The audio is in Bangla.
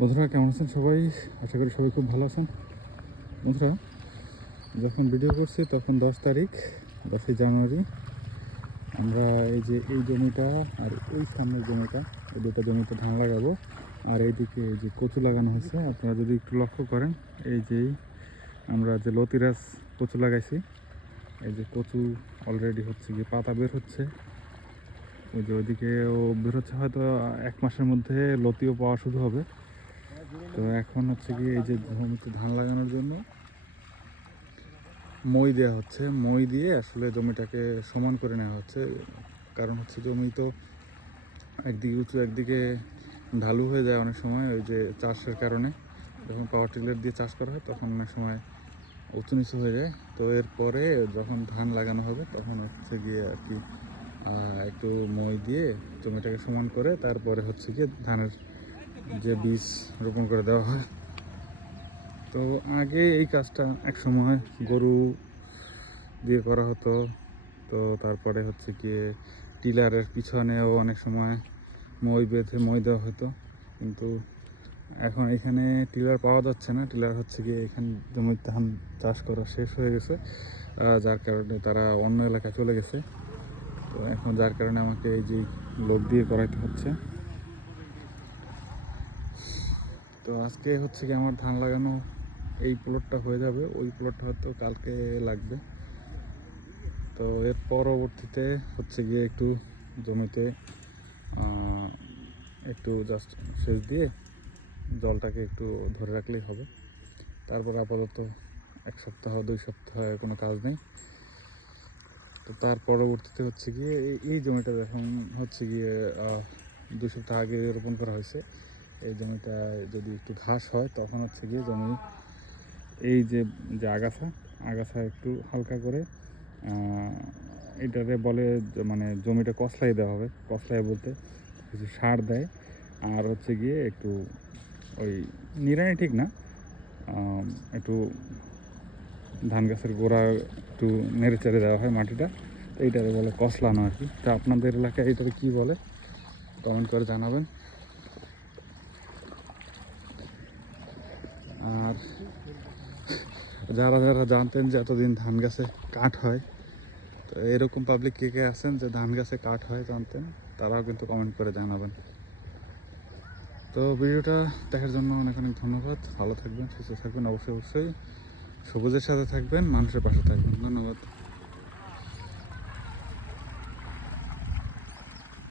বন্ধুরা কেমন আছেন সবাই? আশা করি সবাই খুব ভালো আছেন। বন্ধুরা, যখন ভিডিও করছি তখন 10 জানুয়ারি। আমরা এই জমিটা আর ওই সামনের জমিটা, এই দুটো জমিতে ধান লাগাবো। আর এইদিকে এই যে কচু লাগানো হয়েছে, আপনারা যদি একটু লক্ষ্য করেন, এই যে আমরা যে লতিরাজ কচু লাগাইছি, এই যে কচু অলরেডি হচ্ছে গিয়ে পাতা বের হচ্ছে। ওই যে ওইদিকেও বের হচ্ছে, হয়তো 1 মাসের মধ্যে লতিও পাওয়া শুরু হবে। তো এখন হচ্ছে কি এই যে জমিতে ধান লাগানোর জন্য মই দেওয়া হচ্ছে। মই দিয়ে আসলে জমিটাকে সমান করে নেওয়া হচ্ছে। কারণ হচ্ছে জমি তো একদিকে উঁচু একদিকে ঢালু হয়ে যায় অনেক সময়, ওই যে চাষের কারণে। যখন পাওয়ার টিলার দিয়ে চাষ করা হয় তখন অনেক সময় উঁচু নিচু হয়ে যায়। তো এরপরে যখন ধান লাগানো হবে তখন হচ্ছে গিয়ে আর কি একটু মই দিয়ে জমিটাকে সমান করে তারপরে হচ্ছে গিয়ে ধানের যে বীজ রোপণ করে দেওয়া হয়। তো আগে এই কাজটা এক সময় গরু দিয়ে করা হতো। তো তারপরে হচ্ছে গিয়ে টিলারের পিছনেও অনেক সময় মই বেঁধে মই দেওয়া হতো, কিন্তু এখন এখানে টিলার পাওয়া যাচ্ছে না। টিলার হচ্ছে গিয়ে এখানে জমির ধান চাষ করা শেষ হয়ে গেছে, যার কারণে তারা অন্য এলাকায় চলে গেছে। তো এখন যার কারণে আমাকে এই যে লোক দিয়ে করাইতে হচ্ছে। তো আজকে হচ্ছে কি আমার ধান লাগানো এই প্লটটা হয়ে যাবে, ওই প্লটটা হয়তো কালকে লাগবে। তো এর পরবর্তীতে হচ্ছে গিয়ে একটু জমিতে একটু জাস্ট সেচ দিয়ে জলটাকে একটু ধরে রাখলেই হবে। তারপর আপাতত 1 সপ্তাহ 2 সপ্তাহ কোনো কাজ নেই। তো তার পরবর্তীতে হচ্ছে গিয়ে এই জমিটা যখন হচ্ছে গিয়ে 2 সপ্তাহ আগে রোপণ করা হয়েছে, এই জমিটা যদি একটু ঘাস হয় তখন হচ্ছে গিয়ে জমি এই যে যে আগাছা একটু হালকা করে এটাতে বলে মানে জমিটা কসলাই দেওয়া হবে। কসলাই বলতে কিছু সার দেয়, আর হচ্ছে গিয়ে একটু ওই নিড়ানি ঠিক না, একটু ধান গাছের গোড়া একটু নেড়ে চেড়ে দেওয়া হয় মাটিটা। তো এইটাকে বলে কসলানো আর কি। তা আপনাদের এলাকায় এটাকে কী বলে কমেন্ট করে জানাবেন। আর যারা যারা জানতেন যে এতদিন ধান গাছে কাঠ হয়, তো এরকম পাবলিক কে কে আছেন যে ধান গাছে কাঠ হয় জানতেন, তারাও কিন্তু কমেন্ট করে জানাবেন। তো ভিডিওটা দেখার জন্য অনেক অনেক ধন্যবাদ। ভালো থাকবেন, সুস্থ থাকবেন, অবশ্যই অবশ্যই সবুজের সাথে থাকবেন, মানুষের পাশে থাকবেন। ধন্যবাদ।